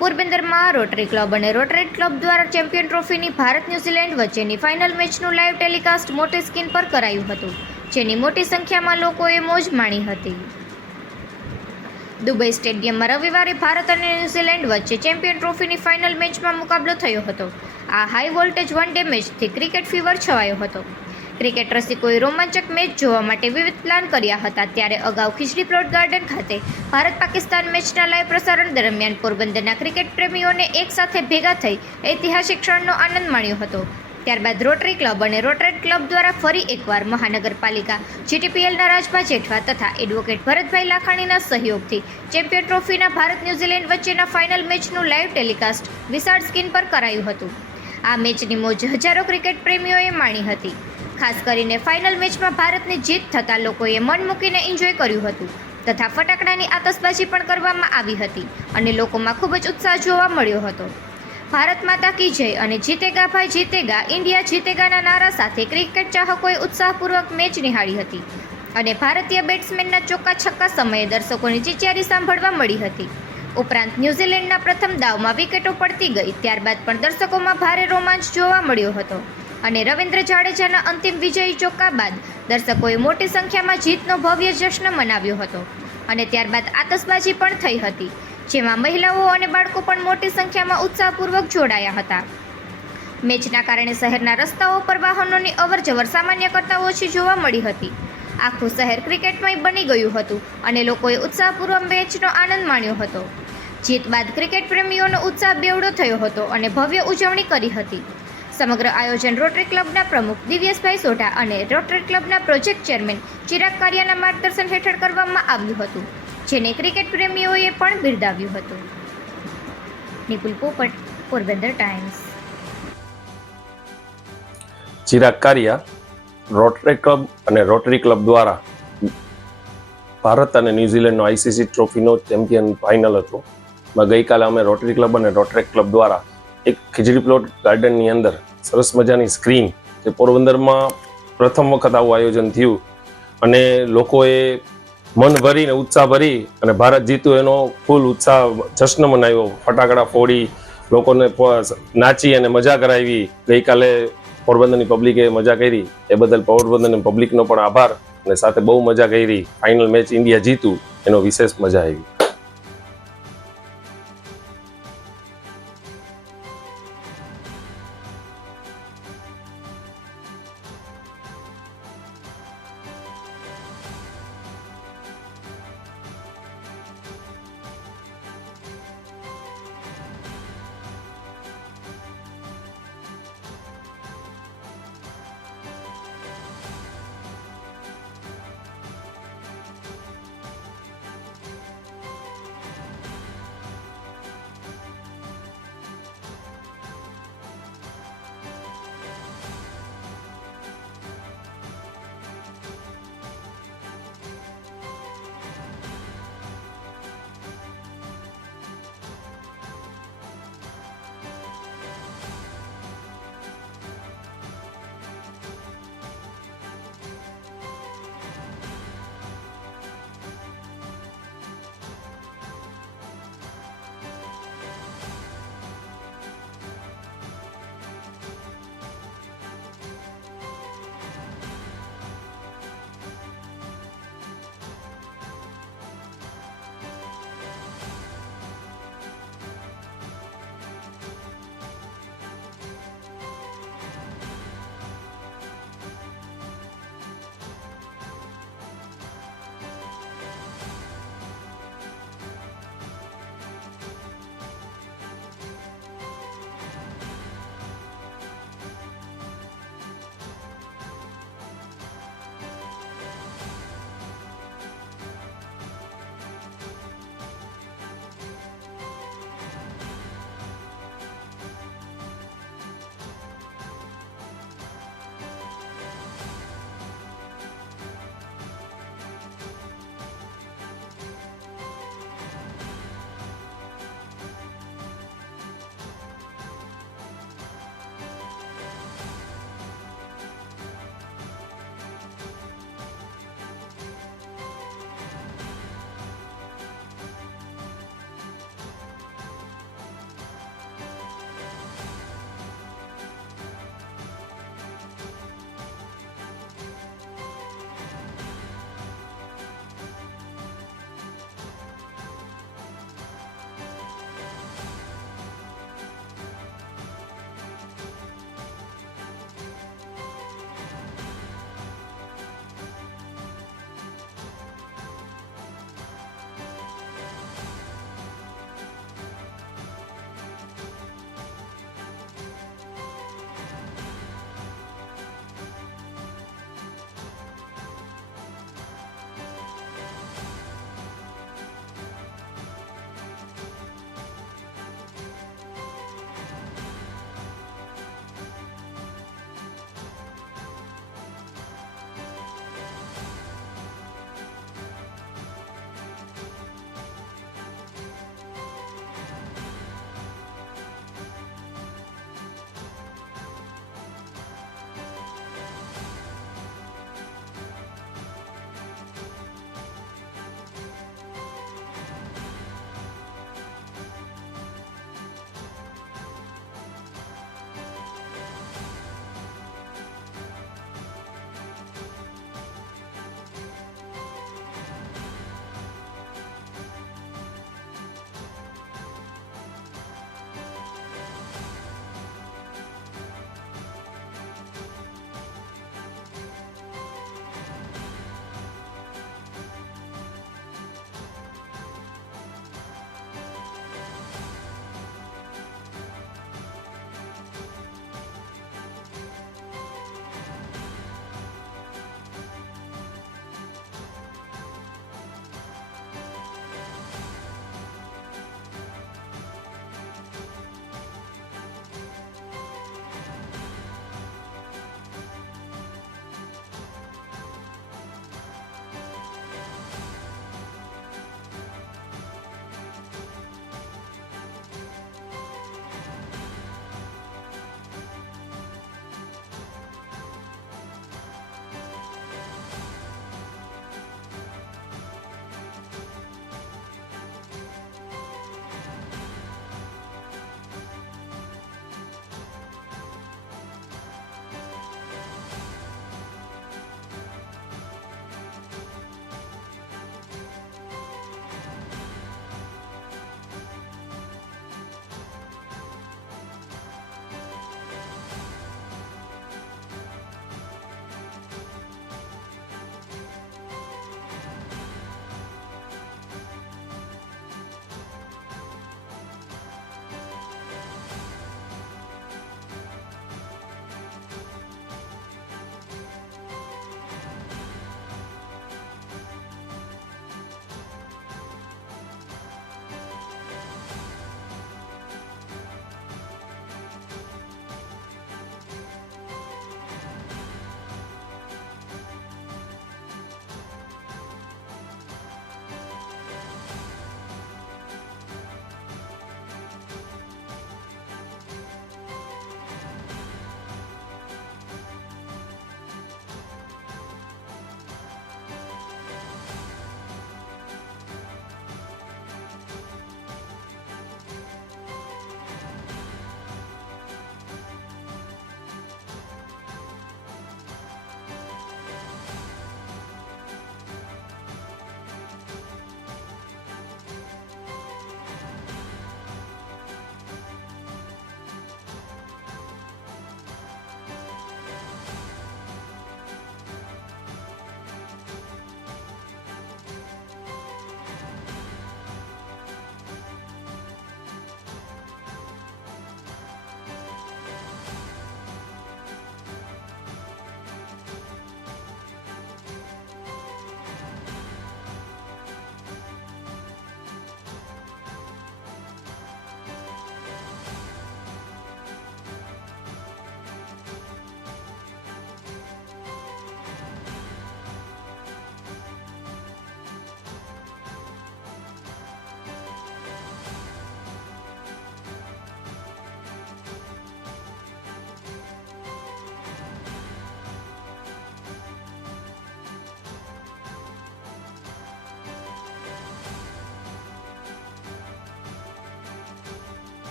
પોરબંદરમાં rotary Club અને Rotary Club દ્વારા ચેમ્પિયન ટ્રોફીની ભારત ન્યૂઝીલેન્ડ વચ્ચેની ફાઇનલ મેચનું લાઈવ ટેલિકાસ્ટ મોટી સ્ક્રીન પર કરાયું હતું, જેની મોટી સંખ્યામાં લોકોએ મોજ માણી હતી. દુબઈ સ્ટેડિયમમાં રવિવારે ભારત અને ન્યૂઝીલેન્ડ વચ્ચે ચેમ્પિયન ટ્રોફીની ફાઇનલ મેચમાં મુકાબલો થયો હતો. આ હાઈ વોલ્ટેજ વન ડે મેચથી ક્રિકેટ ફીવર છવાયો હતો. ક્રિકેટ રસિકોએ રોમાંચક મેચ જોવા માટે વિવિધ પ્લાન કર્યા હતા. ત્યારે અગાઉ ખીજડી પ્લોટ ગાર્ડન ખાતે ભારત પાકિસ્તાન મેચના લાઈવ પ્રસારણ દરમિયાન પોરબંદરના ક્રિકેટ પ્રેમીઓને એક સાથે ભેગા થઈ ઐતિહાસિક ક્ષણનો આનંદ માણ્યો હતો. ત્યારબાદ રોટરી ક્લબ અને રોટરેટ ક્લબ દ્વારા ફરી એકવાર મહાનગરપાલિકા, જીટીપીએલના રાજભા જેઠવા તથા એડવોકેટ ભરતભાઈ લાખાણીના સહયોગથી ચેમ્પિયન ટ્રોફીના ભારત ન્યૂઝીલેન્ડ વચ્ચેના ફાઇનલ મેચનું લાઈવ ટેલિકાસ્ટ વિશાળ સ્ક્રીન પર કરાયું હતું. આ મેચની મોજ હજારો ક્રિકેટ પ્રેમીઓએ માણી હતી. ખાસ કરીને ફાઇનલ મેચમાં ભારતની જીત થતાં લોકોએ મન મૂકીને એન્જોય કર્યું હતું તથા ફટાકડાની આતશબાજી પણ કરવામાં આવી હતી અને લોકોમાં ખૂબ જ ઉત્સાહ જોવા મળ્યો હતો. ભારત માતા કી જય અને જીતેગા ભાઈ જીતેગા, ઇન્ડિયા જીતેગાના નારા સાથે ક્રિકેટ ચાહકોએ ઉત્સાહપૂર્વક મેચ નિહાળી હતી અને ભારતીય બેટ્સમેનના ચોક્કા છક્કા સમયે દર્શકોની ચીચિયારી સાંભળવા મળી હતી. ઉપરાંત ન્યૂઝીલેન્ડના પ્રથમ દાવમાં વિકેટો પડતી ગઈ, ત્યારબાદ પણ દર્શકોમાં ભારે રોમાંચ જોવા મળ્યો હતો અને રવિન્દ્ર જાડેજાના અંતિમ વિજયી ચોક્કા બાદ દર્શકોએ મોટી સંખ્યામાં જીતનો ભવ્ય જશ્ન મનાવ્યો હતો અને ત્યારબાદ આતશબાજી પણ થઈ હતી, જેમાં મહિલાઓ અને બાળકો પણ મોટી સંખ્યામાં ઉત્સાહપૂર્વક જોડાયા હતા. મેચના કારણે શહેરના રસ્તાઓ પર વાહનોની અવરજવર સામાન્ય કરતાં ઓછી જોવા મળી હતી. આખું શહેર ક્રિકેટમય બની ગયું હતું અને લોકોએ ઉત્સાહપૂર્વક મેચનો આનંદ માણ્યો હતો. જીત બાદ ક્રિકેટ પ્રેમીઓનો ઉત્સાહ બેવડો થયો હતો અને ભવ્ય ઉજવણી કરી હતી. સમગ્ર આયોજન રોટરી ક્લબના પ્રમુખ દિવ્યેશભાઈ સોઢા અને રોટરી ક્લબના પ્રોજેક્ટ ચેરમેન ચિરાગ કારિયાના માર્ગદર્શન હેઠળ કરવામાં આવ્યું હતું, જેને ક્રિકેટ પ્રેમીઓએ પણ બિરદાવ્યું હતું. Nikul Popat, Porbandar Times. Chirag Kariya, Rotary Club અને રોટરી ક્લબ દ્વારા ભારત અને ન્યૂઝીલેન્ડનો આઈસીસી ટ્રોફીનો ચેમ્પિયન ફાઇનલ હતો. ગઈકાલે અમે રોટરી ક્લબ અને રોટરી ક્લબ દ્વારા એક ખીજડી પ્લોટ ગાર્ડનની અંદર સરસ મજાની સ્ક્રીન, જે પોરબંદરમાં પ્રથમ વખત આવું આયોજન થયું અને લોકોએ મન ભરીને ઉત્સાહ ભરી અને ભારત જીત્યું એનો ફૂલ ઉત્સાહ જશ્ન મનાવ્યો. ફટાકડા ફોડી લોકોને નાચી અને મજા કરાવી. ગઈકાલે પોરબંદરની પબ્લિકે મજા કરી, એ બદલ પોરબંદરની પબ્લિકનો પણ આભાર અને સાથે બહુ મજા કરી. ફાઇનલ મેચ ઇન્ડિયા જીત્યું એનો વિશેષ મજા આવી.